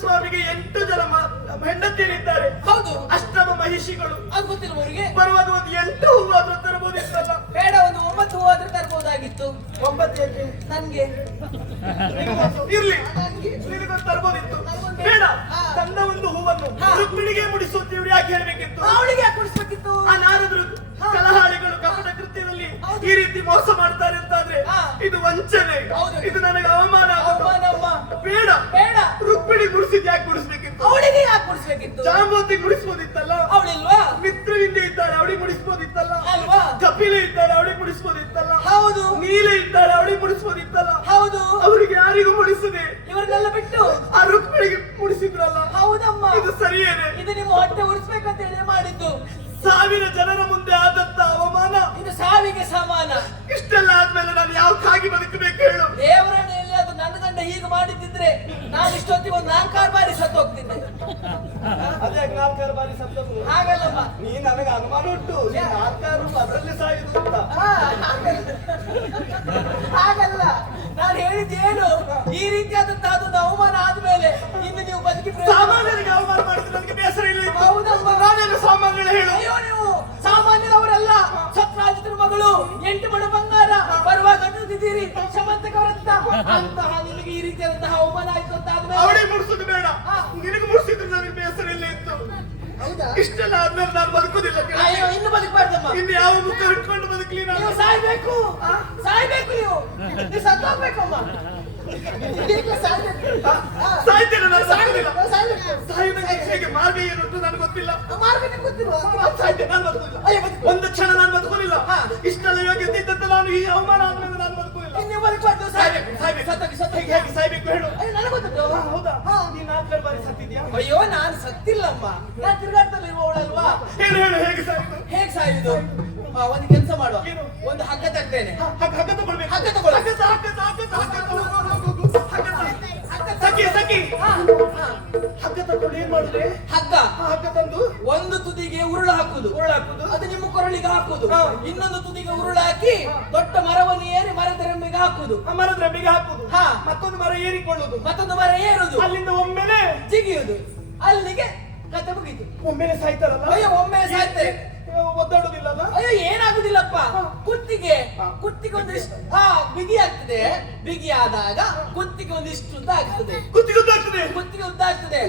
ಸ್ವಾಮಿಗೆ 8 ಜನ ಹೆಂಡತಿಯರಿದ್ದಾರೆ. ಹೌದು, ಅಷ್ಟಮ ಮಹಿಷಿಗಳು. ಅದು ಗೊತ್ತಿಲ್ಲ ಅವರಿಗೆ. ಬರುವಾಗ ಒಂದು 8 ಹೂವಾದ್ರೂ ತರಬಹುದಿತ್ತಲ್ಲ? ಬೇಡ, ಒಂದು 9 ಹೂ ಆದ್ರೂ ತರಬಹುದಾಗಿತ್ತು. 9 ಏಕೆ? ನನ್ಗೆ ಇರ್ಲಿ, ನಿನಗೊಂದು ತರಬಹುದಿತ್ತು. ಬೇಡ, ತನ್ನ ಒಂದು ಹೂವನ್ನು ರುಕ್ಮಿಣಿಗೆ ಮುಡಿಸುವಂತ ಇವ್ರು ಯಾಕೆ ಹೇಳ್ಬೇಕಿತ್ತು? ಅವಳಿಗೆ ಯಾಕೆ ಕುಡಿಸ್ಬೇಕಿತ್ತು? ಆ ನಾರದರು ಕಲಹಾಳಿಗಳು ಕಪಟ ಕೃತ್ಯದಲ್ಲಿ ಈ ರೀತಿ ಮೋಸ ಮಾಡ್ತಾರೆ ಅಂತಾದ್ರೆ ಇದು ವಂಚನೆ, ಇದು ನನಗೆ ಅವಮಾನ. ಬೇಡ ಬೇಡ, ರುಕ್ಮಿಣಿ ಮುಡಿಸಿದ್ ಯಾಕೆ ಮುಡಿಸ್ಬೇಕಿತ್ತು? ಅವಳಿಗೆ ಯಾಕೆ ಕುಡಿಸ್ಬೇಕಿತ್ತು? ಜಾಂಬವತಿ ಮುಡಿಸ್ಬೋದಿತ್ತಲ್ಲ? ಅವಳಿಲ್ವಾ? ಮಿತ್ರವಿಂದೆ ಇದ್ದಾಳೆ, ಅವಳಿಗೆ ಮುಡಿಸ್ಬೋದಿತ್ತಲ್ಲ? ಅಲ್ವಾ? ಕಪಿಲೆ ಇದ್ದಾಳೆ, ಅವಳಿಗೆ ಮುಡಿಸ್ಬೋದಿತ್ತಲ್ಲ? ಹೌದು. ನೀಲೆ ಇದ್ದಾಳೆ, ಅವಳಿಗೆ ಮುಡಿಸ್ಬೋದಿತ್ತಲ್ಲ? ಹೌದು. ಅವರಿಗೆ ಯಾರಿಗೂ ಮುಡಿಸದೆ ಇವರನ್ನೆಲ್ಲ ಬಿಟ್ಟು ಆ ರುಕ್ಮಿಣಿಗೆ ಮುಡಿಸಿದ್ರಲ್ಲ? ಹೌದಮ್ಮ, ಇದು ಸರಿಯೇನೆ? ಇದು ನಿಮ್ಮ ಹೊಟ್ಟೆ ಉಳಿಸ್ಬೇಕಂತ ಹೇಳಿ ಮಾಡಿದ್ದು. 1000 ಜನರ ಮುಂದೆ ಆದಂತ ಅವಮಾನ ಇದು ಸಾವಿಗೆ ಸಮಾನ. ಇಷ್ಟೆಲ್ಲ ಆದ್ಮೇಲೆ ನಾನು ಯಾವಕ್ಕಾಗಿ ಬದುಕಬೇಕು ಹೇಳು? ದೇವರನ್ನೆಲ್ಲಿ ಅದು ನನ್ನ ಗಂಡ ಹೀಗೆ ಮಾಡಿದ್ದಿದ್ರೆ ನಾನು ಇಷ್ಟೊತ್ತಿಗೆ ಒಂದು 4 ಬಾರಿ ಸತ್ತು ಹೋಗ್ತಿದ್ದೆ. ಅದೇ 4 ಬಾರಿ ಸತ್ತದ್ದು. ಹಾಗಲ್ಲಮ್ಮ, ನೀ ನನಗೆ ಅನುಮಾನ ಉಂಟು, 4 ಅದರಲ್ಲೇ ಸಾಯುದು ಅಂತ. ಹಾಗಲ್ಲ, ನಾನು ಹೇಳಿದ್ದೇನು, ಈ ರೀತಿಯಾದಂತಹ ಒಂದು ಅವಮಾನ ಆದ್ಮೇಲೆ ಇನ್ನು ನೀವು ಬದುಕಿ ಸಾಮಾನ್ಯರಿಗೆ ಅವಮಾನ ಮಾಡಿದ್ರೆ ನನಗೆ ಬೇಸರ ಇಲ್ಲ. ಹೌದಮ್ಮ, ನಾನೇನು ಸಾಮಾನ್ಯರ ಹೇಳು? ಅಯ್ಯೋ, ನೀವು ಸಾಮಾನ್ಯರವರಲ್ಲ. ಸತ್ರಾಜಿತರ ಮಗಳು, 8 ಮಣ ಬಂಗಾರ ಬರುವಾಗ ಅಂದಿದ್ದೀರಿ ಶಮಂತಕವರಂತ. ಅಂತಹ ನಿಮಗೆ ಈ ರೀತಿಯಾದಂತಹ ಅವಮಾನ ಆಯ್ತು ಅಂತ ಆದ್ಮೇಲೆ ಅವಳಿಗೆ ಮುಡಿಸೋದು ಬೇಡ, ನಿನಗೆ ಮುಡಿಸಿದ್ರೆ ನನಗೆ ಬೇಸರ ಇಲ್ಲ ಇತ್ತು. ಹೌದಾ? ಇಷ್ಟೆಲ್ಲ ಆದ್ಮೇಲೆ ನಾನು ಬದುಕುದಿಲ್ಲ. ಅಯ್ಯೋ, ಇನ್ನು ಬದುಕಬಾರ್ದಮ್ಮ. ಇನ್ನು ಯಾವ ಮುಖ ಇಟ್ಕೊಂಡು ಬದುಕಲಿ ನಾನು? ನೀವು ಸಾಯ್ಬೇಕು, ಸಾಯ್ಬೇಕು. ನೀವು ಸತ್ತೋಗ್ಬೇಕಮ್ಮ. ಸಾಯ್ತೇನೆ ನಾನು, ಸಾಯುವುದಿಲ್ಲ. ಸಾಯುವುದಕ್ಕೆ ಹೇಗೆ ಮಾರ್ಗ ಏನುಂಟು ನನಗೆ ಗೊತ್ತಿಲ್ಲ. ಸಾಯ್ತೇನೆ, ನಾನು ಬದುಕುದಿಲ್ಲ. ಒಂದು ಕ್ಷಣ ನಾನು ಬದುಕುದಿಲ್ಲ. ಇಷ್ಟೆಲ್ಲ ಯೋಗ್ಯತೆ ಇದ್ದಂತೆ ನಾನು ಈ ಅವಮಾನ ಆದ್ಮೇಲೆ ನಾನು ಬದುಕುದಿಲ್ಲ. ನೀವು ಬದುಕಬಾರ್ದು, ಸಾಯ್ಬೇಕು. ಹೇಗೆ ಸಾಯ್ಬೇಕು ಹೇಳು? ನನಗೆ ಗೊತ್ತುಂಟು. ಹೌದಾ? ನೀನ್ 4 ಬಾರಿ ಸತ್ತಿದ್ಯಾ? ಅಯ್ಯೋ, ನಾನು ಸತ್ತಿಲ್ಲಮ್ಮ. ನಾನು ತಿರುಗಾಡ್ತಲ್ಲಿ ಇರುವವಳಲ್ವಾ? ಹೇಳು ಹೇಳು, ಹೇಗೆ ಸಾಯುದು? ಹೇಗೆ ಸಾಯುದು? ಒಂದು ಕೆಲಸ ಮಾಡುವ, ಒಂದು ಹಗ್ಗ ತರ್ತೇನೆ. ಹಗ್ಗ ತಗೊಳ್ಬೇಕು. ಹಗ್ಗ ತಗೊಳ್ಳಿ. ಸಖಿ ಹಗ್ಗ ತಗೊಂಡು ಏನ್ ಮಾಡುದೆ? ಹಗ್ಗ ತಂದು ಒಂದು ತುದಿಗೆ ಉರುಳು ಹಾಕುದು, ಅದು ನಿಮ್ಮ ಕೊರಳಿಗೆ ಹಾಕುದು. ಇನ್ನೊಂದು ತುದಿಗೆ ಉರುಳು ಹಾಕಿ ದೊಡ್ಡ ಮರವನ್ನು ಏರಿ ಮರದ ರೆಂಬೆಗೆ ಹಾಕುದು. ಮರದ ರೆಂಬೆಗೆ ಹಾಕುದು. ಮತ್ತೊಂದು ಮರ ಏರಿಕೊಳ್ಳುದು, ಮತ್ತೊಂದು ಮರ ಏರುದು, ಅಲ್ಲಿಂದ ಒಮ್ಮೆಲೆ ಜಿಗಿಯುದು. ಅಲ್ಲಿಗೆ ಕತೆ ಮುಗೀತು. ಒಮ್ಮೆಲೆ ಸಾಯ್ತಾರಲ್ಲ? ಅಯ್ಯೋ, ಒಮ್ಮೆಲೆ ಸಾಯ್ತಾರೆ. ಒದ್ದಾಡುದಿಲ್ಲ? ಅಯ್ಯೋ, ಏನಾಗುದಿಲ್ಲಪ್ಪ. ಕುತ್ತಿಗೆ ಒಂದಿಷ್ಟು ಬಿಗಿ ಆಗ್ತದೆ. ಬಿಗಿ ಆದಾಗ ಕುತ್ತಿಗೆ ಒಂದಿಷ್ಟು ಉದ್ದ ಆಗ್ತದೆ. ಕುತ್ತಿಗೆ ಉದ್ದ ಆಗ್ತದೆ.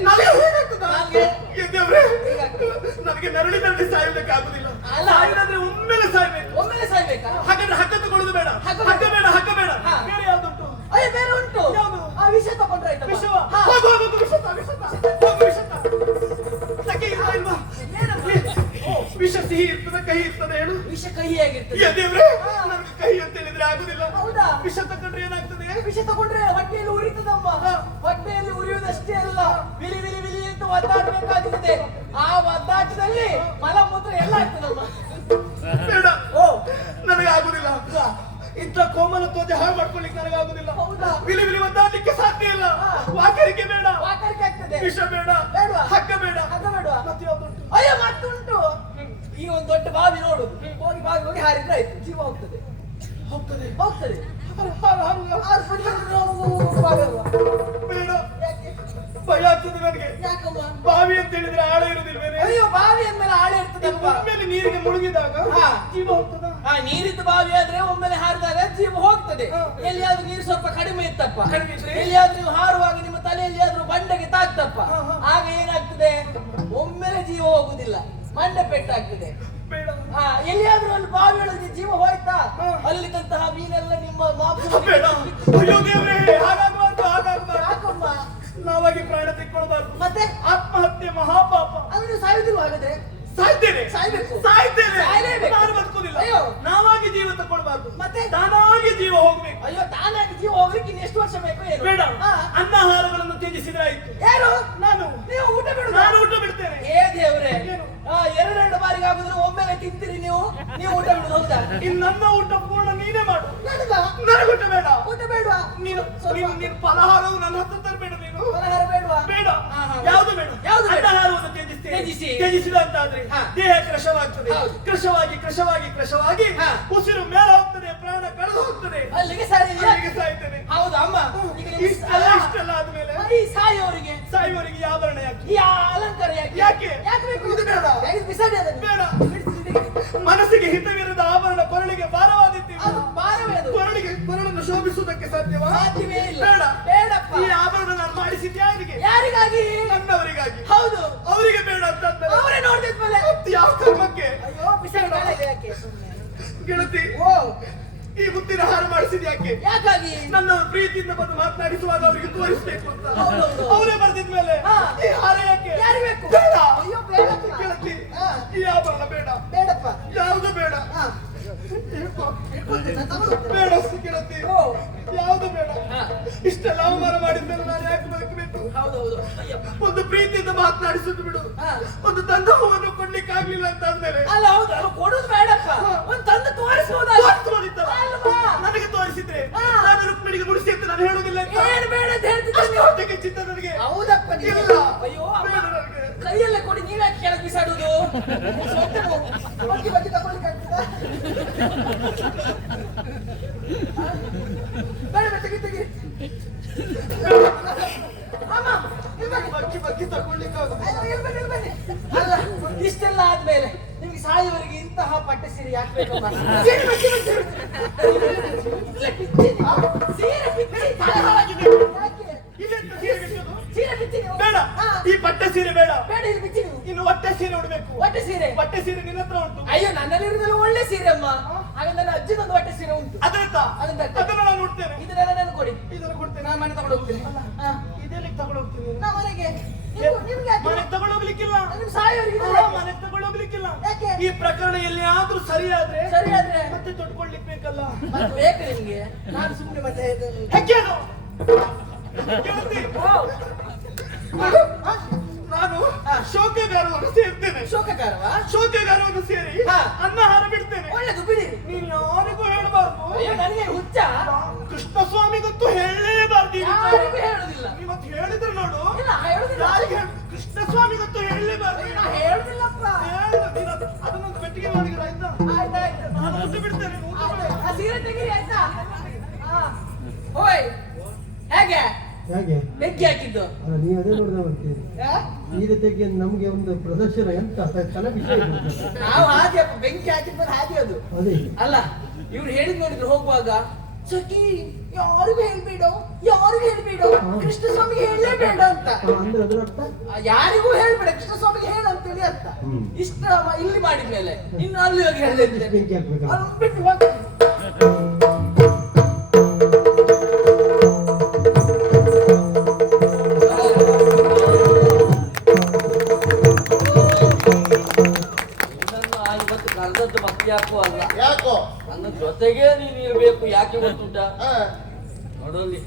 ನನಗೆ ನರಳಿ ಸಾಯುವುದಕ್ಕೆ ಆಗುದಿಲ್ಲ. ಸಾಯುವುದಾದ್ರೆ ಒಮ್ಮೆಲೆ ಸಾಯ್ಬೇಕು. ಒಮ್ಮೆಲೆ ಸಾಯ್ಬೇಕಾ? ಹಾಗಾದ್ರೆ ಹಗ್ಗ ತಗೊಳ್ಳೋದು ಬೇಡ. ಹಗ್ಗ ಬೇಡ. ಬೇರೆ ಯಾವ್ದುಂಟು? ಅಯ್ಯೋ, ಬೇರೆ ಉಂಟು. ಯಾವುದು? ಆ ವಿಷ ತಗೊಂಡ್ರೆ ಆಯ್ತಮ್ಮ. ವಿಷ ಸಿಹಿ ಇರ್ತದೆ, ಕಹಿ ಇರ್ತದೆ ಹೇಳು? ವಿಷ ಕಹಿಯಾಗಿರ್ತದೆ. ದೇವ್ರೆ, ನನಗೆ ಕಹಿ ಅಂತ ಹೇಳಿದ್ರೆ ಆಗುದಿಲ್ಲ. ಹೌದಾ? ವಿಷ ತಗೊಂಡ್ರೆ ಏನಾಗ್ತದೆ? ವಿಷ ತಗೊಂಡ್ರೆ ಹೊಟ್ಟೆಯಲ್ಲಿ ಉರಿತದಮ್ಮ. ಹೊಟ್ಟೆಯಲ್ಲಿ ಉರಿಯುವುದಷ್ಟೇ ಅಲ್ಲ, ವಿಲಿ ವಿಲಿ ವಿಲಿ ಅಂತ ಒದ್ದಾಡಬೇಕಾಗುತ್ತದೆ. ಆ ಒದ್ದಾಟದಲ್ಲಿ ಮಲಮೂತ್ರ ಎಲ್ಲ ಆಗ್ತದಮ್ಮ. ಬೇಡ, ನನಗೆ ಆಗುದಿಲ್ಲ. ಇಂಥ ಕೋಮಲ ತೋಜೆ ಹಾಳು ಮಾಡ್ಕೊಳ್ಳಿಕ್ಕೆ ನನಗೆ ಆಗುದಿಲ್ಲ. ಹೌದಾ? ವಿಲಿ ವಿಲಿ ಒದ್ದಾಡಲಿಕ್ಕೆ ಸಾಧ್ಯ ಇಲ್ಲ. ವಾಕರಿಕೆ ಬೇಡ, ವಾಕರಿಕೆ ಆಗ್ತದೆ. ವಿಷ ಬೇಡ, ಹಗ್ಗ ಬೇಡ. ಮತ್ತೆ ಯಾವ್ದುಂಟು? ಅಯ್ಯೋ, ಮತ್ತುಂಟು. ಈ ಒಂದು ದೊಡ್ಡ ಬಾವಿ ನೋಡು, ಹೋಗಿ ಹಾರಿದ್ರೆ ಆಯ್ತು, ಜೀವ ಹೋಗ್ತದೆ. ಬೇಡ, ಭಯ ಆಗ್ತದೆ ನನಗೆ. ಯಾಕಮ್ಮ? ಬಾವಿ ಅಂತ ಹೇಳಿದ್ರೆ ಆಳ ಇರುದಿಲ್ವೇನೆ? ಅಯ್ಯೋ, ಬಾವಿ ಅಂದ್ಮೇಲೆ ಆಳ ಇರ್ತದಪ್ಪ. ಒಮ್ಮೆಲೆ ನೀರಿಗೆ ಮುಳುಗಿದಾಗ ಜೀವ ಹೋಗ್ತದ? ನೀರಿದ್ದು ಬಾವಿ ಆದ್ರೆ ಒಮ್ಮೆಲೆ ಹಾರಿದಾಗ ಜೀವ ಹೋಗ್ತದೆ. ಎಲ್ಲಿಯಾದ್ರೂ ನೀರು ಸ್ವಲ್ಪ ಕಡಿಮೆ ಇತ್ತಪ್ಪ, ಇದ್ರೆ ಎಲ್ಲಿಯಾದ್ರೂ ನೀವು ಹಾರುವಾಗ ನಿಮ್ಮ ತಲೆಯಲ್ಲಿಯಾದ್ರೂ ಬಂಡೆಗೆ ತಾಗ್ತಪ್ಪ, ಆಗ ಏನಾಗ್ತದೆ? ಒಮ್ಮೆಲೆ ಜೀವ ಹೋಗುದಿಲ್ಲ, ಮಂಡೆ ಪೆಟ್ಟಾಗ್ತದೆ. ಬೇಡ. ಎಲ್ಲಿಯಾದ್ರೂ ಅಲ್ಲಿ ಬಾವಿ ಒಳಗೆ ಜೀವ ಹೋಯ್ತಾ, ಅಲ್ಲಿದ್ದಂತಹ ಮೀನೆಲ್ಲ ನಿಮ್ಮ ಬೇಡ. ಅಯ್ಯೋ ದೇವ್ರೇ, ಹಾಗಾಗಬಾರ್ದು. ಯಾಕಮ್ಮ? ನಾವಾಗಿ ಪ್ರಾಣ ತೆಕ್ಕೊಳ್ಬಾರ್ದು. ಮತ್ತೆ ಆತ್ಮಹತ್ಯೆ ಮಹಾಪಾಪ. ಅವನು ಸಾಯುದಿಲ್ಲ. ಹಾಗಾದ್ರೆ ಸಾಯ್ತೇನೆ. ನಾನು ಬದುಕುದಿಲ್ಲ. ಅಯ್ಯೋ, ನಾವಾಗಿ ಜೀವ ತಗೊಳ್ಬಾರ್ದು. ಮತ್ತೆ ತಾನಾಗಿ ಜೀವ ಹೋಗ್ಬೇಕು. ಅಯ್ಯೋ, ತಾನಾಗಿ ಜೀವ ಹೋಗ್ಲಿಕ್ಕೆ ಇನ್ನು ಎಷ್ಟು ವರ್ಷ ಬೇಕು? ಏನು ಬೇಡ. ಅನ್ನಾಹಾರಗಳನ್ನು ತ್ಯಜಿಸಿದ್ರೆ ಆಯ್ತು. ಯಾರು? ನಾನು. ನೀವು ಊಟ ಬಿಡು. ನಾನು ಊಟ ಬಿಡ್ತೇನೆ. ಏ ದೇವ್ರೆ, ಎರಡು ಬಾರಿಗೆ ಆಗುದ್ರೆ ಒಮ್ಮೆಲೆ ತಿಂತೀರಿ ನೀವು ಊಟ ಬಿಡುದು. ಹೌದಾ? ಇನ್ನು ನನ್ನ ಊಟ ಪೂರ್ಣ ನೀನೇ ಮಾಡು. ನನಗೆ ಊಟ ಬೇಡ. ಊಟ ಬೇಡವಾ? ನೀನು ಫಲಹಾರವು ನನ್ನ ಹತ್ರ ತರಬೇಡ. ನೀನು ಫಲಹಾರ ಬೇಡವಾ? ಬೇಡ. ಯಾವುದು ಬೇಡ. ಅನ್ನಾಹಾರವನ್ನು ತ್ಯಜಿಸಿದ ಅಂತಾದ್ರೆ ದೇಹ ಕೃಶವಾಗ್ತದೆ. ಕೃಶವಾಗಿ ಉಸಿರು ಮೇಲೆ ಹೋಗ್ತದೆ, ಪ್ರಾಣ ಕಳೆದು ಹೋಗ್ತದೆ. ಅಲ್ಲಿಗೆ ಸಾಯ್ತೇನೆ. ಹೌದಾ ಅಮ್ಮ? ಇಷ್ಟೆಲ್ಲ ಆದ್ಮೇಲೆ ಸಾಯೋರಿಗೆ ಮಾಡ್ಲಿಕ್ಕೆ ಸಾಧ್ಯವಾ? ಸಾಧ್ಯವೇ ಇಲ್ಲ. ಬೇಡ. ಬೇಡಪ್ಪ. ಈ ಆಭರಣ ನಾನು ಮಾಡಿಸಿದ್ದೆ ಯಾರಿಗೆ? ಯಾರಿಗಾಗಿ? ನನ್ನವರಿಗಾಗಿ. ಹೌದು. ಅವರಿಗೆ ಬೇಡ ಅಂತ ಅಂತಾರೆ. ಅವರೇ ನೋಡ್ತಿದ್ಮೇಲೆ ಯಾವ ಕರ್ಮಕ್ಕೆ? ಅಯ್ಯೋ ಬಿಸಾಡ ಯಾಕೆ ಸುಮ್ಮನೆ ಗೆಳತಿ, ಓ ಈ ಮುತ್ತಿನ ಹಾರ ಮಾಡಿಸಿದ ಯಾಕೆ? ಯಾಕಾಗಿ? ನನ್ನವರು ಪ್ರೀತಿಯಿಂದ ಬಂದು ಮಾತನಾಡಿಸುವಾಗ ಅವರಿಗೆ ತೋರಿಸ್ಬೇಕು ಅಂತ. ಹೌದೌದು. ಅವರೇ ಬರ್ದಿದ್ಮೇಲೆ ಹಾ. ಈ ಹಾರ ಯಾಕೆ? ಯಾರು ಬೇಕು? ಬೇಡ. ಅಯ್ಯೋ ಬೇಡಪ್ಪ. ಗೆಳತಿ, ಹಾ. ಈ ಆಭರಣ ಬೇಡ. ಬೇಡಪ್ಪ. ಯಾವುದು ಬೇಡ. ಹಾ. ಬೇಡ ಗೆಳತಿ, ಓ ಯಾವುದು ಬೇಡ. ಹಾ. ಇಷ್ಟೆಲ್ಲ ಅವಮಾನ ಮಾಡಿದ್ಮೇಲೆ ನಾನು ಯಾಕೆ ಬದುಕಬೇಕು? ಹೌದೌದು. ಅಯ್ಯಪ್ಪ. ಒಂದು ಪ್ರೀತಿಯಿಂದ ಮಾತನಾಡಿಸುದು ಬಿಡು. ಹಾ. ಒಂದು ತಂದವನ್ನು ಕೊಡ್ಲಿಕ್ಕೆ ಆಗ್ಲಿಲ್ಲ ಅಂತ ಆದ್ಮೇಲೆ ಅಲ್ಲ ಹೌದು ಅದು ಕೊಡುದು ಬೇಡಪ್ಪ. ಒಂದು ತಂದು ತೋರಿಸ್ಬೋದಲ್ಲ? ತೋರಿಸ್ಬೋದಿತ್ತಲ್ಲ? ಅಲ್ವಾ? ನನಗೆ ತೋರಿಸಿದ್ರೆ ಹಾ. ನಾನು ರುಕ್ಮಿಣಿಗೆ ಮುಡಿಸಿ ಅಂತ ನಾನು ಹೇಳುದಿಲ್ಲ ಅಂತ. ಏನು ಬೇಡ ಅಂತ ಅಷ್ಟು ಹೇಳ್ತಿದ್ದೀನಿ. ಹೊಟ್ಟೆಗೆ ಚಿತ್ತ ನನಗೆ. ಹೌದಪ್ಪ ನೀವು. ಇಲ್ಲ. ಅಯ್ಯೋ ಅಮ್ಮ. ಬೇಡ ನನಗೆ. ಕೈಯಲ್ಲೇ ಕೊಡಿ, ನೀವ್ಯಾಕೆ ಕೆಳಗೆ ಬಿಸಾಡುದು? ಬಗ್ಗೆ ತಗೊಳ್ಳಿಕ್ಕೆ ಆಗ್ತದಾ? ಬೇಡ ತೆಗಿ ತೆಗಿ. ಅಮ್ಮ ಬಗ್ಗಿ ಬಗ್ಗಿ ತಗೊಳ್ಲಿಕ್ಕೆ ಆಗುದಿಲ್ಲ. ಅಯ್ಯೋ, ಇಲ್ಲಿ ಬನ್ನಿ. ಅಲ್ಲ ಇಷ್ಟೆಲ್ಲ ಆದ್ಮೇಲೆ ನಿಮ್ಗೆ ಸಾಯುವವರೆಗೆ ಇಂತಹ ಪಟ್ಟೆ ಸೀರೆ ಯಾಕೆ ಬೇಕಪ್ಪ? ಸೀರೆ ಬಿಚ್ಚಿ, ಬಿಚ್ಚಿ. ಇಲ್ಲೇ ಬಿಚ್ಚಿ ನೀವು. ಸೀರೆ ಬಿಚ್ಚಿ. ತಲೆ ಹಾಳಾಗಿದೆ. ಯಾಕೆ? ಇಲ್ಲೆಂತ ಸೀರೆ ಬಿಚ್ಚೋದು? ಸೀರೆ ಬಿಚ್ಚಿ ನೀವು. ಬೇಡ. ಹಾ. ಈ ಪಟ್ಟೆ ಸೀರೆ ಬೇಡ. ಬೇಡ, ಇಲ್ಲಿ ಬಿಚ್ಚಿ ನೀವು. ಇನ್ನು ಹೊಟ್ಟೆ ಸೀರೆ ಉಡ್ಬೇಕು. ಹೊಟ್ಟೆ ಸೀರೆ. ಹೊಟ್ಟೆ ಸೀರೆ ನಿನ್ನ ಹತ್ರ ಉಂಟು. ಅಯ್ಯೋ ನನ್ನಲ್ಲಿರುವುದೆಲ್ಲ ಒಳ್ಳೆ ಸೀರೆ ಅಮ್ಮ. ಹಾಗೆ ನನ್ನ ಅಜ್ಜಿದೊಂದು ಹೊಟ್ಟೆ ಸೀರೆ ಉಂಟು. ಅದೆಂತ? ಅದನ್ನ ನಾನು ಉಡ್ತೇನೆ. ಇದನ್ನೆಲ್ಲ ನಾನು ಕೊಡಿ. ಇದನ್ನು ಕೊಡ್ತೇನೆ. ನಾನು ಮನೆ ತಗೊಂಡು ಹೋಗ್ತೀನಿ. ಹಾ. ಇದೆಲ್ಲಿಗೆ ತಗೊಂಡು ಹೋಗ್ತೀನಿ? ನಾ ಮನೆಗೆ. ನಿಮ್ಗೆ ಯಾಕೆ? ಮನೆ ತಗೊಂಡು ಹೋಗ್ಲಿಕ್ಕಿಲ್ಲ. ನಿಮ್ ಸಾಯೋರಿಗೆ ಹಾ, ಮನೆ ತಗೊಂಡು ಹೋಗ್ಲಿಕ್ಕಿಲ್ಲ. ಯಾಕೆ? ಈ ಪ್ರಕರಣ ಎಲ್ಲಿಯಾದ್ರೂ ಸರಿಯಾದ್ರೆ ಸರಿಯಾದ್ರೆ ಮತ್ತೆ ತೊಡ್ಕೊಳ್ಲಿಕ್ಕೆ ಬೇಕಲ್ಲ. ಮತ್ತೆ ಬೇಕು ನಿಮ್ಗೆ. ನಾನು ಸುಮ್ಮನೆ ಮತ್ತೆ ಹೆಜ್ಜೆ ಅದು. ಗೆಳತಿ, ನಾನು ಶೋಕಗಾರವನ್ನು ಸೇರ್ತೇನೆ. ಶೋಕಕಾರವಾ? ಶೋಕಗಾರವನ್ನು ಸೇರಿ ಹಾ. ಅನ್ನ ಹಾರ ಬಿಡ್ತೇನೆ. ಒಳ್ಳೆದು ಬಿಡಿರಿ. ನೀನು ಯಾರಿಗೂ ಹೇಳಬಾರ್ದು. ಅಯ್ಯೋ ನನಗೆ ಹುಚ್ಚ. ಕೃಷ್ಣಸ್ವಾಮಿಗಂತೂ ಹೇಳಲೇಬಾರ್ದು. ಯಾರಿಗೂ ಹೇಳುದಿಲ್ಲ. ನೀವು ಮತ್ತೆ ಹೇಳಿದ್ರೆ ನೋಡು. ಇಲ್ಲ ಹೇಳುದಿಲ್ಲ. ಯಾರಿಗೆ ಕೃಷ್ಣಸ್ವಾಮಿಗಂತೂ ಹೇಳಲೇಬಾರ್ದು. ನಾ ಹೇಳುದಿಲ್ಲಪ್ಪ. ಅದನ್ನೊಂದು ಪೆಟ್ಟಿಗೆ ಮಾಡಿ ಆಯ್ತಾ? ಆಯ್ತಾಯ್ತು. ನಾನು ಮುದ್ದು ಬಿಡ್ತೇನೆ. ನೀನು ಊಟ ಮಾಡು. ಆ ಸೀರೆ ತೆಗೀರಿ ಆಯ್ತಾ? ಹಾ. ಓಯ್ ಹೇಗೆ ಹೇಗೆ ಬೆಂಕಿ ಹಾಕಿದ್ದು? ಅಲ್ಲ ನೀವು ಅದೇ ನೋಡ್ದ ಬರ್ತೀರಿ ಯಾ? ಈ ಜೊತೆಗೆ ನಮ್ಗೆ ಒಂದು ಪ್ರದರ್ಶನ ಎಂತ ಕಲಾ ವಿಷಯ ನಾವು ಹಾಗೆ ಬೆಂಕಿ ಹಾಕಿದ್ಮೇಲೆ ಹಾಗೆ ಅದು. ಅದೇ ಅಲ್ಲ ಇವ್ರು ಹೇಳಿದ್ ನೋಡಿದ್ರು ಹೋಗುವಾಗ ಸಖಿ ಯಾರಿಗೂ ಹೇಳ್ಬೇಡ, ಯಾರಿಗೂ ಹೇಳ್ಬೇಡ, ಕೃಷ್ಣಸ್ವಾಮಿಗೆ ಹೇಳಲೇಬೇಡ ಅಂತ. ಅಂದ್ರೆ ಅದರ ಅರ್ಥ ಯಾರಿಗೂ ಹೇಳ್ಬೇಡ, ಕೃಷ್ಣಸ್ವಾಮಿಗೆ ಹೇಳು ಅಂತೇಳಿ ಅರ್ಥ. ಇಷ್ಟ ಇಲ್ಲಿ ಮಾಡಿದ್ಮೇಲೆ ಇನ್ನು ಅಲ್ಲಿ ಹೋಗಿ ಹೇಳಿದ್ರೆ ಬೆಂಕಿ ಹಾಕ್ಬೇಕಲ್ಲ ಬಿಟ್ಟು ಹೋಗಿ. ಇವತ್ತು ಕರೆದದ್ದು ಮತ್ತೆ ಯಾಕೋ ಅಲ್ಲ, ಯಾಕೋ? ನನ್ನ ಜೊತೆಗೆ ನೀನು ಇರ್ಬೇಕು. ಯಾಕೆ ಗೊತ್ತುಂಟ? ಹಾ, ನೋಡಲ್ಲಿ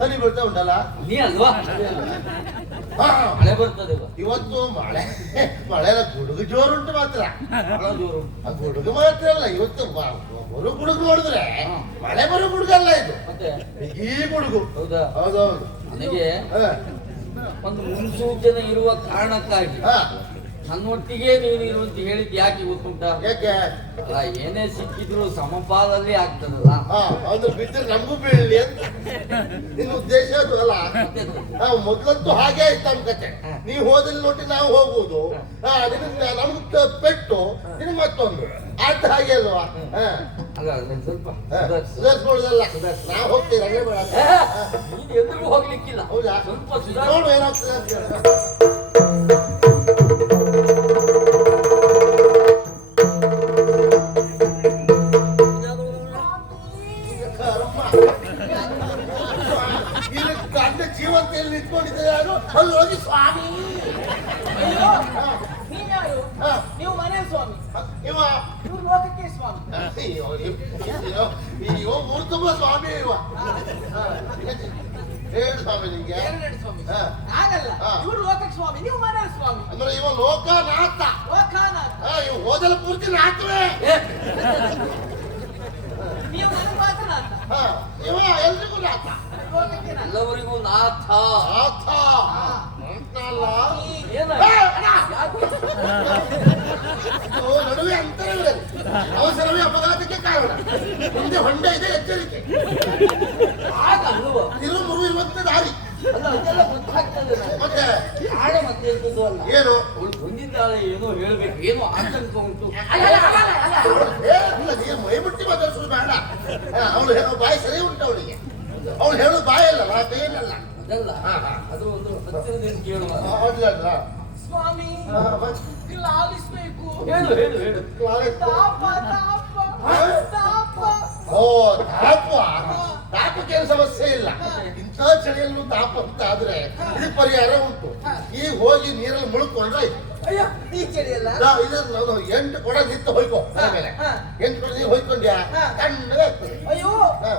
ಹನಿ ಬರ್ತಾ ಉಂಟಲ್ಲ? ನೀ ಅಲ್ವಾ? ಹಾ, ಮಳೆ ಬರ್ತದೆ ಇವತ್ತು ಮಳೆ ಮಳೆಲ್ಲ ಗುಡುಗು ಜೋರುಂಟು ಮಾತ್ರ. ಬಹಳ ಜೋರು. ಆ ಗುಡುಗು ಮಾತ್ರ ಅಲ್ಲ, ಇವತ್ತು ಬರು ಗುಡುಗು ನೋಡಿದ್ರೆ ಮಳೆ ಬರೋ ಗುಡುಗಲ್ಲ ಇದು, ಮತ್ತೆ ಈ ಗುಡುಗು. ಹೌದಾ? ಹೌದೌದು. ನನಗೆ ಹಾ, ಒಂದು ಮುನ್ಸೂಚನೆ ಇರುವ ಕಾರಣಕ್ಕಾಗಿ ಹಾ, ನನ್ನೊಟ್ಟಿಗೆ ನೀನು ಇರುವಂತ ಹೇಳಿದ್ ಯಾಕೆ ಗೊತ್ತುಂಟ? ಯಾಕೆ? ಅಲ್ಲ ಏನೇ ಸಿಕ್ಕಿದ್ರು ಸಮಪಾಲಲ್ಲಿ ಆಗ್ತದಲ್ಲ. ಹಾ, ಅದು ಬಿದ್ದರೆ ನಮಗೂ ಬೀಳಲಿ ಅಂತ ನಿನ್ನ ಉದ್ದೇಶ ಅದು ಅಲ್ಲ? ಮತ್ತೆ ನಾವು ಮೊದ್ಲಂತೂ ಹಾಗೆ ಆಯ್ತು ನಮ್ಮ ಕತೆ. ನೀವು ಹೋದಲ್ಲಿ ನೋಡಿ ನಾವು ಹೋಗುವುದು, ನಮ್ಗೆ ಪೆಟ್ಟು ನಿನ್ ಮತ್ತೊಂದು ಆಟ ಹಾಗೆ ಅಲ್ವಾ? ಹಾ, ಅಲ್ಲ ಅದನ್ನ ಸ್ವಲ್ಪ ಸುಧಾರಿಸ್ಕೊಳ್ಳೋದಲ್ಲ, ನಾವು ಹೋಗ್ತೀವಿ ಹಂಗೆ ಬೇಡ. ನೀನು ಎದುರಿಗೂ ಹೋಗ್ಲಿಕ್ಕಿಲ್ಲ. ಹೌದಾ? ಸ್ವಲ್ಪ ನೋಡು ಏನಾಗ್ತದೆ ಅಂತ. ಗಂಡ ಜೀವಂತೆಯಲ್ಲಿ ನಿಂತ್ಕೊಂಡಿದ್ದಾರೆ ಯಾರು? ಅಲ್ಲಿ ಹೋಗಿ ಸ್ವಾಮಿ. ಅಯ್ಯೋ ನೀವ್ಯಾರು? ಹಾ. ನೀವು ಮನೆ ಸ್ವಾಮಿ, ಇವ ಇವ್ರು ಲೋಕಕ್ಕೆ ಸ್ವಾಮಿ. ಇವ ಮೂರು ತುಂಬ ಸ್ವಾಮಿ ಇವ. ಹೇಳು ಸ್ವಾಮಿ ನಿಂಗೆ. ಎರಡೆರಡು ಸ್ವಾಮಿ ಹಾ. ಆಗಲ್ಲ. ಹಾ. ಇವ್ರು ಲೋಕಕ್ಕೆ ಸ್ವಾಮಿ, ನೀವು ಮನೆ ಸ್ವಾಮಿ. ಅಂದ್ರೆ ಇವ ಲೋಕನಾಥ. ಲೋಕನಾಥ. ಇವ ಹೋದಲ್ಲ ಪೂರ್ತಿ ನಾಥವೇ. ನೀವು ನನಗೆ ಮಾತ್ರ ನಾಥ. ಹಾ, ಇವ ಎಲ್ರಿಗೂ ನಾಥ. ಲೋಕಕ್ಕೆ ನಾಥ. ಎಲ್ಲವರಿಗೂ ನಾಥ. ನಾಥ ಅಂತಲ್ಲ. ಏನ ಏ, ಅಣ್ಣ! ಇದು ನಡುವೆ ಅಂತರವಿದೆ, ಅವಸರವೇ ಅಪಘಾತಕ್ಕೆ ಕಾರಣ. ಮುಂದೆ ಹೊಂಡ ಇದೆ, ಎಚ್ಚರಿಕೆ. ಹಾಗಲ್ವ? ತಿರುಮುರು ಇರುವಂತ ದಾರಿ. ಅಲ್ಲ ಅದೆಲ್ಲ ಗೊತ್ತಾಗ್ತದೆ ನನಗೆ. ಮತ್ತೆ ನಾಳೆ ಮತ್ತೆ ಎಂತದ್ದು ಅಲ್ಲ, ಏನು? ಅವಳು ಬಂದಿದ್ದಾಳೆ, ಏನೋ ಹೇಳ್ಬೇಕು, ಏನೋ ಆತಂಕ ಉಂಟು. ನೀನು ಮೈ ಮುಟ್ಟಿ ಮಾತಾಡ್ಸೋದು ಬೇಡ. ಅವಳು ಬಾಯಿ ಸರಿ ಉಂಟು ಅವಳಿಗೆ. ಅವ್ನು ಹೇಳೋದು ಬಾಯಲ್ಲ ಕೈಯಲ್ಲ. ಅದಲ್ಲ, ಹಾ, ಹಾ. ಅದು ಒಂದು ಹತ್ತಿರದಿಂದ ಕೇಳುವ. ಅಲ್ಲ ಸ್ವಾಮಿ ಇಲ್ಲ ಆಲಿಸ್ಬೇಕು. ಹೇಳು ಹೇಳು ಹೇಳು. ತಾಪ ತಾಪ ತಾಪ. ಓ ತಾಪಕ್ಕೆ ಏನು ಸಮಸ್ಯೆ ಇಲ್ಲ. ಇಂಥ ಚಳಿಯಲ್ಲೂ ತಾಪ ಅಂತ ಆದ್ರೆ ಇದಕ್ಕೆ ಪರಿಹಾರ ಉಂಟು. ಈಗ ಹೋಗಿ ನೀರಲ್ಲಿ ಮುಳುಕೊಂಡ್ರೆ ಅಯ್ಯೋ ಈ ಚಳಿಯಲ್ಲ. ನಾನು 8 ಕೊಡ ನಿಂತು ಹೋಯ್ಕೋ ಮೇಲೆ 8 ಕೊಡ ನೀರು ಹೋಯ್ಕೊಂಡ್ಯಾ ತಣ್ಣಗೆ ಆಗ್ತದೆ. ಅಯ್ಯೋ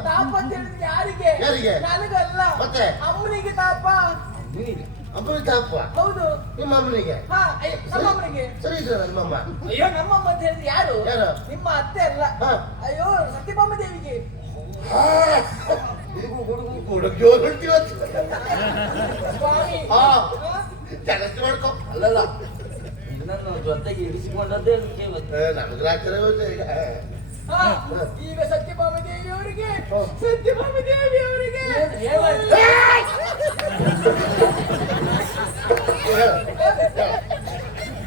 ತಾಪ ಅಂತ ಹೇಳಿದ್ರೆ ಯಾರಿಗೆ? ಯಾರಿಗೆ? ನನಗಲ್ಲ, ಮತ್ತೆ ಅಮ್ಮನಿಗೆ ತಾಪ. ಅಮ್ಮನಿಗೆ ತಾಪ? ಹೌದು. ನಿಮ್ಮ ಅಮ್ಮನಿಗೆ? ಹಾ, ಅಯ್ಯೋ ನಮ್ಮಮ್ಮನಿಗೆ. ಸರಿ ಇದ್ದಾರೆ ನಿಮ್ಮಮ್ಮ. ಅಯ್ಯೋ ನಮ್ಮಮ್ಮ ಅಂತ ಹೇಳಿದ್ರೆ ಯಾರು? ಯಾರು? ನಿಮ್ಮ ಅತ್ತೆ ಅಲ್ಲ. ಹಾ. ಅಯ್ಯೋ ಸತ್ಯಭಾಮ ದೇವಿಗೆ. ಸ್ವಾಮಿ ಜಾಗ್ರತೆ ಮಾಡ್ಕೊ. ಅಲ್ಲಲ್ಲ, ನಿನ್ನನ್ನು ಜೊತೆಗೆ ಇರಿಸಿಕೊಂಡದ್ದೇ ಅದಕ್ಕೆ ನಮ್ಗೆ ಆಚಾರ ಈಗ ಹಾ, ಈಗ ಸತ್ಯಭಾಮ ದೇವಿಯವರಿಗೆ, ಸತ್ಯಭಾಮ ದೇವಿಯವರಿಗೆ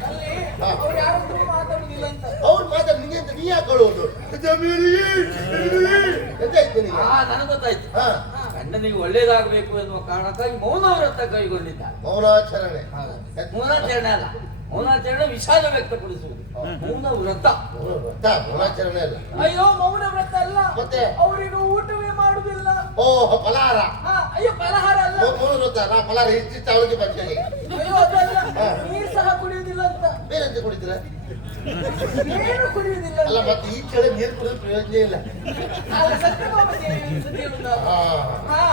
ಅಲ್ಲಿ ಅವ್ರು ಯಾರೊಂದು ಮಾತಾಡುದಿಲ್ಲ ಅಂತ. ಅವ್ರು ಮಾತಾಡಿ ನಿಂಗೆ ಅಂತ ನೀ ಹಾಕೊಳ್ಳುವುದು ಎಂತ ಆಯ್ತು ನಿನಗೆ? ನನಗೆ ಗೊತ್ತಾಯ್ತು. ಹಾ, ಗಂಡನಿಗೆ ಒಳ್ಳೇದಾಗಬೇಕು ಎನ್ನುವ ಕಾರಣಕ್ಕಾಗಿ ಮೌನ ವ್ರತ ಕೈಗೊಂಡಿದ್ದಾರೆ. ಮೌನಾಚರಣೆ. ಮೌನಾಚರಣೆ ಅಲ್ಲ, ಮೌನಾಚರಣೆ ವಿಷಾದ ವ್ಯಕ್ತಪಡಿಸುವುದು. ಮೌನ ವ್ರತ. ಮೌನಾಚರಣೆ ಅಲ್ಲ. ಅಯ್ಯೋ ಮೌನ ವ್ರತ ಅಲ್ಲ, ಮತ್ತೆ? ಅವರಿಗೆ ಊಟವೇ ಮಾಡುದಿಲ್ಲ. ಓ ಫಲಾರ. ಹಾ, ಅಯ್ಯೋ ಫಲಹಾರ ಅಲ್ಲ. ಮೌನ ವ್ರತ ನಾ ಫಲಾರ ಇಷ್ಟಿಷ್ಟ ಅವಳಿಗೆ ಬಂದಿಗೆ. ಅಯ್ಯೋ ಅದಲ್ಲ, ನೀರ್ ಸಹ ಕುಡಿಯುವುದಿಲ್ಲ ಅಂತ. ಬೇರೆ ಎಂತ ಕುಡಿತೀರ? ಏನು ಕುಡಿಯುವುದಿಲ್ಲ ಅಲ್ಲ ಅಂತ. ಮತ್ತೆ ಈ ಕಡೆ ನೀರು ಕುಡಿದ್ರೆ ಪ್ರಯೋಜನ ಇಲ್ಲ. ಅಲ್ಲ, ಸತ್ಯಭಾಮ ದೇವಿ ಅಂತ ಹೇಳುದಲ್ಲ. ಹಾ. ಹಾ,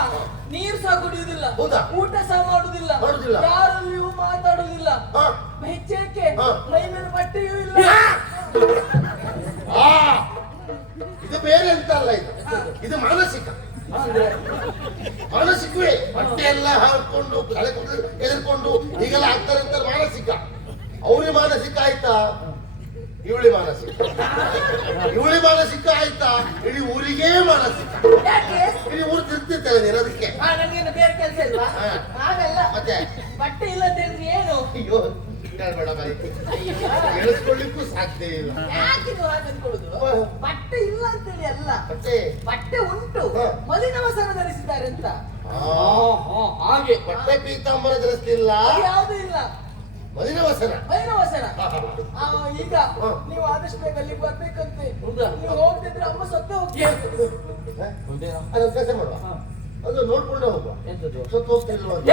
ನೀರು ಸಹ ಕುಡಿಯುವುದಿಲ್ಲ, ಹೌದಾ? ಊಟ ಸಹ ಮಾಡುದಿಲ್ಲ, ಮಾಡುದಿಲ್ಲ. ಯಾರಲ್ಲಿಯೂ ಮಾತಾಡುದಿಲ್ಲ, ಹಾ. ಹೆಚ್ಚೇಕೆ ಹಾ. ಮೈ ಮೇಲೆ ಬಟ್ಟೆಯೂ ಇಲ್ಲ. ಆ, ಇದು ಬೇರೆ ಎಂತ ಅಲ್ಲ, ಇದು ಮಾನಸಿಕ. ಮಾನಸಿಕವೇ. ಬಟ್ಟೆ ಎಲ್ಲ ಹಾಕೊಂಡು ಕಳೆಕೊಂಡು ಎದುರ್ಕೊಂಡು ಹೀಗೆಲ್ಲ ಆಗ್ತಾರೆ ಅಂತ ಮಾನಸಿಕ. ಅವ್ರಿಗೆ ಮಾನಸಿಕ ಆಯ್ತಾ? ಇವಳಿ ಮಾನಸಿಕ. ಇವಳಿ ಮಾನಸಿಕ ಆಯ್ತಾ? ಇಡೀ ಊರಿಗೇ ಮಾನಸಿಕ. ಯಾಕೆ? ಇಡೀ ಊರು ತಿರ್ತಿರ್ತಾರೆ ನೀನು ಅದಕ್ಕೆ. ಹಾ, ನನಗೇನು ಬೇರೆ ಕೆಲಸ ಇಲ್ವಾ? ಹಾ. ಹಾಗಲ್ಲ, ಮತ್ತೆ? ಬಟ್ಟೆ ಇಲ್ಲ ಅಂತ ಹೇಳಿದ್ರೆ ಏನು? ಅಯ್ಯೋ ಕೇಳಬೇಡ ಬರೀ ಎಳಿಸ್ಕೊಳ್ಳಿಕ್ಕೂ ಸಾಧ್ಯ ಇಲ್ಲ. ಯಾಕೆ ನೀವು ಹಾಗೆ ಅಂದ್ಕೊಳ್ಳುದು? ಬಟ್ಟೆ ಇಲ್ಲ ಅಂತೇಳಿ ಅಲ್ಲ, ಬಟ್ಟೆ ಬಟ್ಟೆ ಉಂಟು, ಹಾ. ಮಲಿನವಸನ ಧರಿಸಿದ್ದಾರೆ ಅಂತ. ಹಾಗೆ ಬಟ್ಟೆ ಪೀತಾಂಬರ ಧರಿಸ್ತಿಲ್ಲ, ಯಾವುದು ಇಲ್ಲ, ಮಲಿನವಸನ. ಮಲಿನವಸನ. ಆ, ಈಗ ಹಾ. ನೀವು ಆದಷ್ಟು ಬೇಗ ಅಲ್ಲಿಗೆ ಬರ್ಬೇಕಂತೆ. ಹೌದಾ? ನೀವು ಹೋಗ್ತಿದ್ರೆ ಅಮ್ಮ ಸತ್ತೇ ಹೋಗ್ತೀವಿ. ಅದೊಂದು ಕೆಲಸ ಮಾಡುವ, ಅದು ನೋಡ್ಕೊಂಡೆ ಹೋಗುವ. ಎಂತದ್ದು? ಸತ್ತು ಹೋಗ್ತಿಲ್ವ ಅಂತ.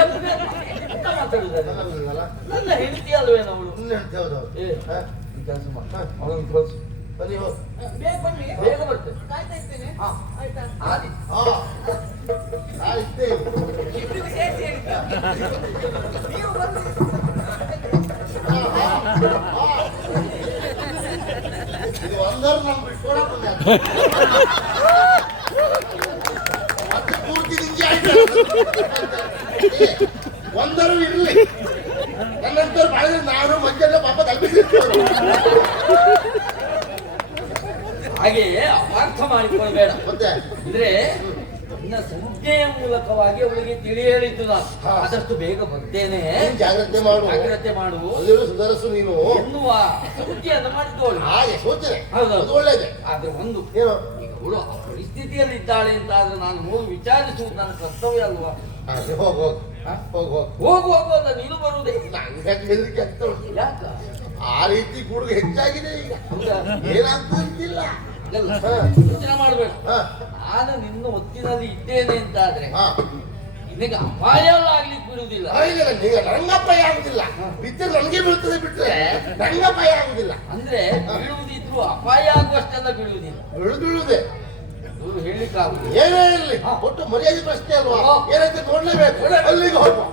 ಎಂತ ಮಾತಾಡುದಾರೆ? ನನ್ನಲ್ಲ, ನನ್ನ ಹೆಂಡತಿ ಅಲ್ವೇನು ಅವಳು? ನಿನ್ನ ಹೇಳ್ತೇವೆ ಹೌದೌದು. ಏ, ಹಾ? ಈ ಕೆಲಸ ಮಾಡಿ ಅವಳನ್ನು ಕಳಿಸು. ಬನ್ನಿ ಹೋಗು. ಬೇಗ ಬನ್ನಿ, ಬೇಗ ಬರ್ತೇನೆ. ಕಾಯ್ತಾ ಇರ್ತೇನೆ. ಹಾ. ಆಯ್ತಾ? ಆದಿ. ಹಾ ಆಯ್ತೇ. ಇಬ್ರಿಗೂ ಸೇರಿಸಿ ಹೇಳಿದ್ದು. ನೀವು ಬನ್ನಿ. ಇದು ಒಂದರ ನಮ್ ಬಿಟ್ಕೊಡಕ್ ಬಂದೆ. ಮತ್ತೆ ಪೂರ್ತಿ ನಿಂಗೆ ಆಯ್ತು. ಒಂದರು ಇರ್ಲಿ, ನನ್ನಂತರ ಮಾಡಿದ್ರೆ ನಾನು ಮಂಜೆಲ್ಲ ಪಾಪ ತಲುಪಿಸಿರ್ತೀವಿ. ಹಾಗೆ ಅಪಾರ್ಥ ಮಾಡಿಕೊಳ್ಬೇಡ. ಮತ್ತೆ ಅಂದ್ರೆ ನಿನ್ನ ಸಂಜ್ಞೆಯ ಮೂಲಕವಾಗಿ ಅವಳಿಗೆ ತಿಳಿ ಹೇಳಿದ್ದು ನಾನು. ಆದಷ್ಟು ಬೇಗ ಬರ್ತೇನೆ, ನೀನು ಜಾಗ್ರತೆ ಮಾಡು, ಜಾಗ್ರತೆ ಮಾಡು ಅಲ್ಲಿರೋ ಸುಧಾರಿಸು ನೀನು ಎನ್ನುವ ಸೂಚಿಯನ್ನು ಮಾಡಿದ್ದವಳು. ಹಾಗೆ ಸೂಚನೆ ಹೌದು. ಅದು ಒಳ್ಳೇದೆ. ಆದ್ರೆ ಒಂದು, ಏನು ಈಗ ಅವಳು ಆ ಪರಿಸ್ಥಿತಿಯಲ್ಲಿ ಇದ್ದಾಳೆ ಅಂತ ಆದ್ರೆ ನಾನು ಹೋಗಿ ವಿಚಾರಿಸುವುದು ನನ್ನ ಕರ್ತವ್ಯ ಅಲ್ವಾ? ಹೋಗ್ ಹೋಗ್ ಹೋಗ್ ಹೋಗ್. ಹೋಗುವಾಗ ನೀನು ಬರುವುದೇ. ನಂಗೆ ಹೆದರಿಕೆ ಆಗ್ತಾ ಉಂಟು. ಯಾಕ? ಆ ರೀತಿ ಗುಡುಗು ಹೆಚ್ಚಾಗಿದೆ ಈಗ. ಹೌದಾ? ಏನಾಗ್ತಿಲ್ಲ. ಅದಲ್ಲ, ಹಾ. ಯೋಚನೆ ಮಾಡ್ಬೇಕು. ಹಾ ನಾನು ನಿನ್ನ ಒತ್ತಿನಲ್ಲಿ ಇದ್ದೇನೆ ಅಂತ ಆದ್ರೆ ಹಾ. ನಿನಗೆ ಅಪಾಯ ಆಗ್ಲಿಕ್ಕೆ ಬಿಡುವುದಿಲ್ಲ. ಇಲ್ಲ ಈಗ ರಂಗಪಾಯ ಆಗುದಿಲ್ಲ. ಬಿದ್ದರೆ ನನಗೆ ಬೀಳ್ತದೆ, ಬಿಟ್ರೆ ರಂಗಪಾಯ ಆಗುದಿಲ್ಲ. ಅಂದ್ರೆ ಬೀಳುವುದಿದ್ರು ಅಪಾಯ ಆಗುವಷ್ಟೆಲ್ಲ ಬೀಳುವುದಿಲ್ಲ. ಬೀಳುದೆ ಇವ್ರು ಹೇಳಿಕ್ಕಾಗುದು. ಏನೇ ಇರಲಿ ಒಟ್ಟು ಮರ್ಯಾದೆ ಪ್ರಶ್ನೆ ಅಲ್ವಾ? ಏನಂತ ನೋಡ್ಲೇಬೇಕು. ಅಲ್ಲಿಗೆ ಹೋಗುವ.